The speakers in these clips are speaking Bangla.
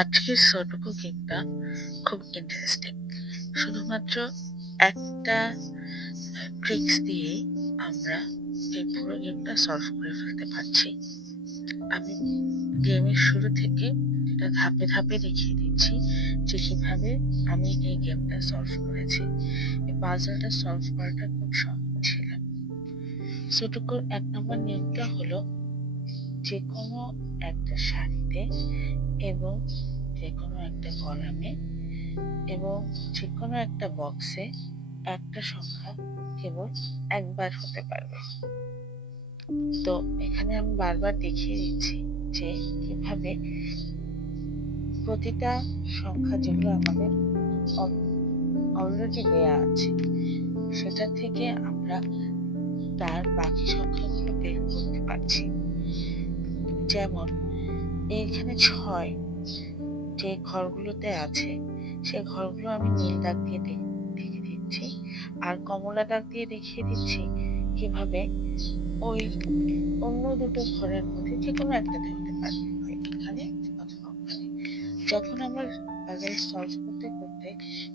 আজকের সুডোকু গেমটা খুব ইন্টারেস্টিং। শুধুমাত্র একটা ট্রিক্স দিয়েই আমরা এই পুরো গেমটা সলভ করে ফেলতে পারছি। আমি গেমের শুরু থেকে এটা ধাপে ধাপে দেখিয়ে দিচ্ছি যে কিভাবে আমি এই গেমটা সলভ করেছি। এই পাজলটা সলভ করাটা খুব সহজ ছিল। সুডোকুর ১ নম্বর নিয়মটা হলো যে কোনো একটা সারিতে এবং যে কোনো একটা কলামে এবং যে কোনো একটা বক্সে একটা সংখ্যা কেবল একবার হতে পারবে। তো এখানে আমি বারবার দেখিয়ে দিচ্ছি যে কিভাবে প্রতিটা সংখ্যা যেগুলো আমাদের অলরেডি দেয়া আছে সেটা থেকে আমরা তার বাকি সংখ্যাগুলো বের করতে পারছি। যেমন এইখানে ৬ যে ঘরগুলোতে আছে সে ঘরগুলো আমি নীল দাগ দিয়ে দেখিয়ে দিচ্ছি, আর কমলা দাগ দিয়ে দেখিয়ে দিচ্ছি কিভাবে ওই অন্য দুটো ঘরের মধ্যে যে কোনো একটাতে হতে পারে, এখানে অথবা ওখানে। যখন আমরা পাজল সলভ করতে করতে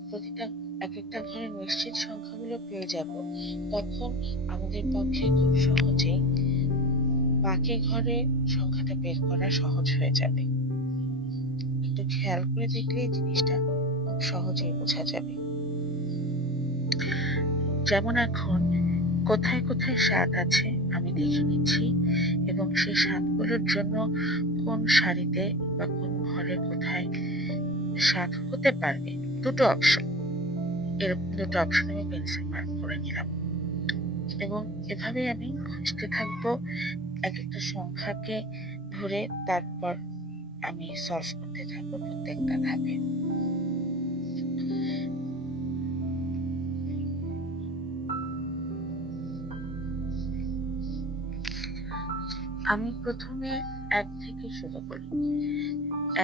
প্রতিটা এক একটা ঘরের নিশ্চিত সংখ্যাগুলো পেয়ে যাব, তখন আমাদের পক্ষে খুব সহজেই বাকি ঘরে সংখ্যাটা বের করা সহজ হয়ে যাবে। একটু খেয়াল করে দেখলে এই জিনিসটা খুব সহজেই বোঝা যাবে। যেমন এখন কোথায় কোথায় ৭ আছে আমি দেখে নিচ্ছি এবং সেই ৭গুলোর জন্য কোন সারিতে বা কোন ঘরে কোথায় ৭ হতে পারবে দুটো অপশন, এরকম দুটো অপশন আমি পেন্সিল মার্ক করে নিলাম এবং এভাবেই আমি খুঁজতে থাকবো এক একটা সংখ্যাকে ধরে, তারপর আমি সলভ করতে থাকবো প্রত্যেকটা ধাপে। আমি প্রথমে ১ থেকে শুরু করি।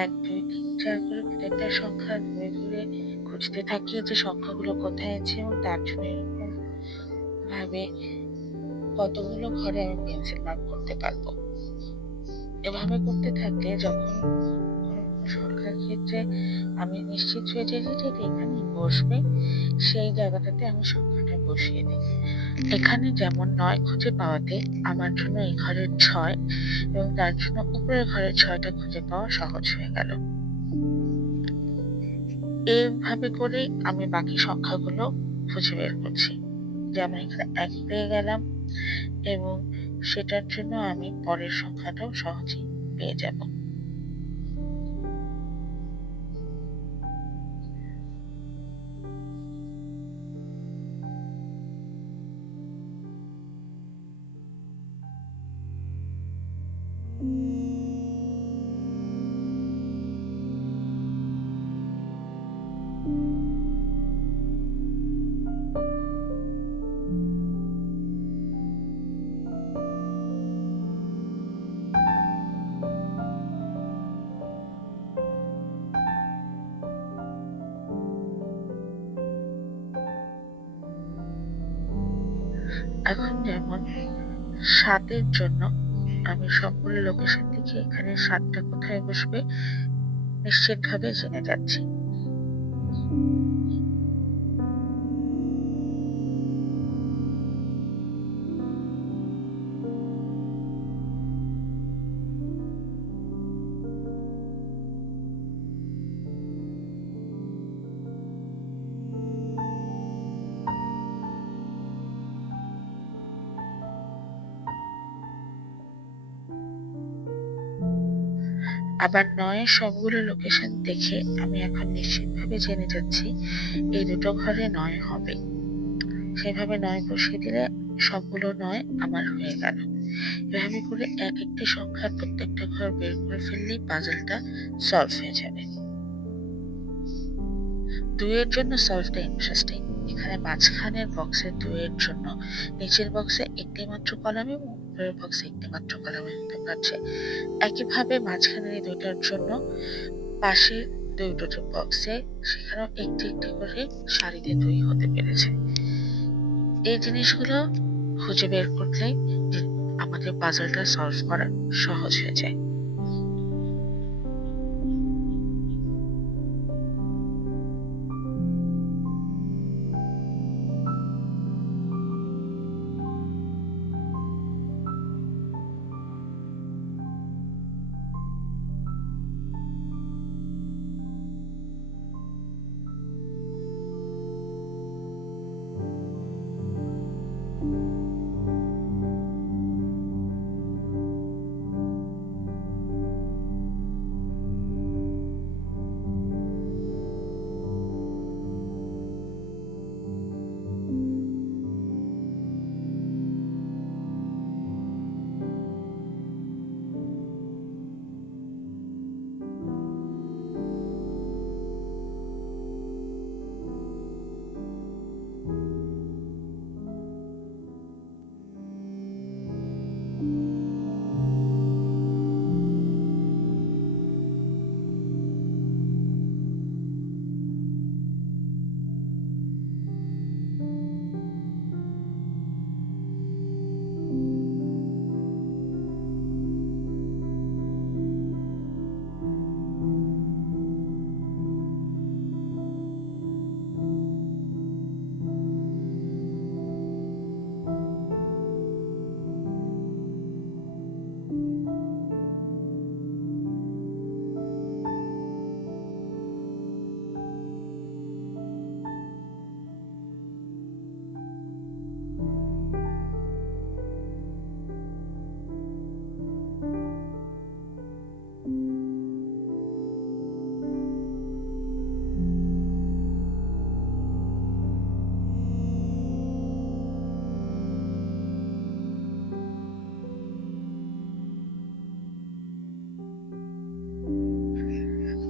১, ২, ৩, ৪ করে প্রত্যেকটা সংখ্যা ধরে ধরে খুঁজতে থাকি যে সংখ্যাগুলো কোথায় আছে এবং তার জন্য এরকম ভাবে কতগুলো ঘরে আমি পেন্সিল মার্ক করতে পারবো। এভাবে করতে থাকলে যখন কোনো সংখ্যার ক্ষেত্রে আমি নিশ্চিত হয়ে যাই যে ঠিক এখানেই বসবে, সেই জায়গাটাতে আমি সংখ্যাটা বসিয়ে দিই। এখানে যেমন ৯ খুঁজে পাওয়াতে আমার জন্য এই ঘরের ৬ এবং তার জন্য উপরের ঘরের ৬টা খুঁজে পাওয়া সহজ হয়ে গেল। এইভাবে করে আমি বাকি সংখ্যাগুলো খুঁজে বের করছি। যেমন এখানে ১ পেয়ে গেলাম এবং সেটার জন্য আমি পরের সংখ্যাটাও সহজেই পেয়ে যাব। এখন যেমন ৭ এর জন্য আমি সবগুলো লোকেশন থেকে এখানে ৭টা কোথায় বসবে নিশ্চিতভাবে জেনে যাচ্ছি। আবার ৯ এর সবগুলো লোকেশন দেখে আমি এখন নিশ্চিতভাবে জেনে যাচ্ছি এই দুটো ঘরে ৯ হবে। সেভাবে ৯ বসিয়ে দিলে সবগুলো ৯ আমার হয়ে গেল। এভাবে করে এক একটি সংখ্যার প্রত্যেকটা ঘর বের করে ফেললেই পাজলটা সলভ হয়ে যাবে। ২ এর জন্য সলভটা ইন্টারেস্টিং। এখানে মাঝখানের বক্সের ২ এর জন্য নিচের বক্সে একটি মাত্র কলাম এবং উপরের বক্সে একটি মাত্র কলামে হতে পারছে। একইভাবে মাঝখানের এই দুইটার জন্য পাশের দুটো বক্সে সেখানেও একটি একটি করে সারিতে ২ হতে পেরেছে। এই জিনিসগুলো খুঁজে বের করলেই আমাদের পাজলটা সলভ করা সহজ হয়ে যায়।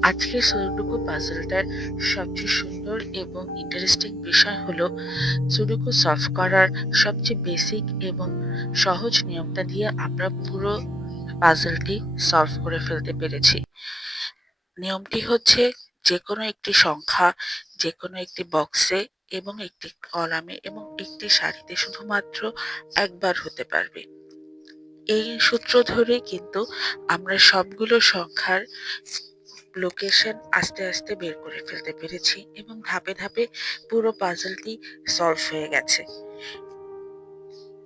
আজকের সুডোকু পাজলটার সবচেয়ে সুন্দর এবং ইন্টারেস্টিং বিষয় হলো সুডোকু সলভ করার সবচেয়ে বেসিক এবং সহজ নিয়মটা দিয়ে আমরা পুরো পাজলটি সলভ করে ফেলতে পেরেছি। নিয়মটি হচ্ছে যেকোনো একটি সংখ্যা যেকোনো একটি বক্সে এবং একটি কলামে এবং একটি সারিতে শুধুমাত্র একবার হতে পারবে। এই সূত্র ধরে কিন্তু আমরা সবগুলো সংখ্যার লোকেশন আস্তে আস্তে বের করে ফেলতে পেরেছি এবং ধাপে ধাপে পুরো পাজলটি সলভ হয়ে গেছে।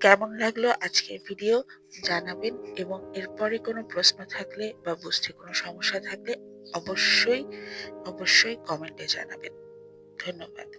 কেমন লাগলো আজকের ভিডিও জানাবেন এবং এরপরে কোনো প্রশ্ন থাকলে বা বুঝতে কোনো সমস্যা থাকলে অবশ্যই কমেন্টে জানাবেন। ধন্যবাদ।